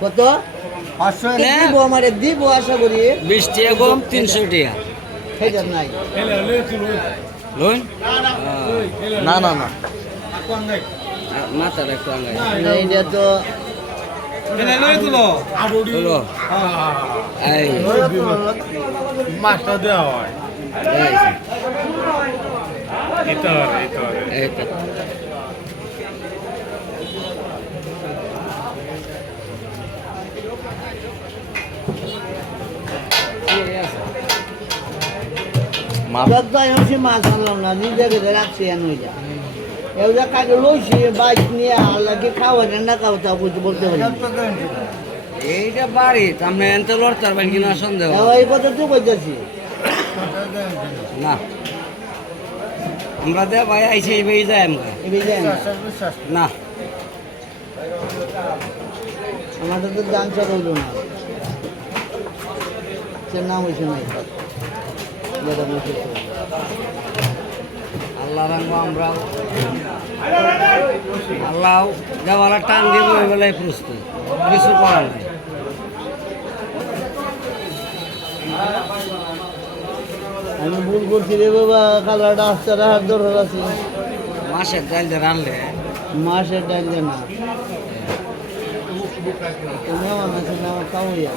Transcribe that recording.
কত 500 দিব আমার দিব আশা করি 20 টাকা কম 300 টাকা হাজার নাই লোন না না না মাথার একটু আঙ্গাই এইটা তো হলো এই মাছটা দেওয়া হয় এইটা মাছ আনলাম না নিজেকে রাখছি এনুইটা এবার কাকে লইছি বাইক নিয়ে আল্লাহকে খাওয়া না খাওয়া তা বলতে পারি এইটা বাড়ি আপনি এনতে লড়তে পারবেন কিনা সন্দেহ এই কথা তো বলতেছি না আমরা দে ভাই আইসি এই যাই আমরা না আমাদের তো জানতে রইল না সে নাম হয়েছে নাই আল্লাহ রাঙ্গ আমরা আল্লাহ দেওয়ালা টান দিব ওই বেলায় প্রস্তুত কিছু করার নাই আমি ভুল করছি রে বাবা কালারটা আস্তে হাত দরকার আছে মাছের ডাল দিয়ে রানলে মাসের ডাল দিয়ে না তুমি আমার কাছে আমার খাওয়াইয়া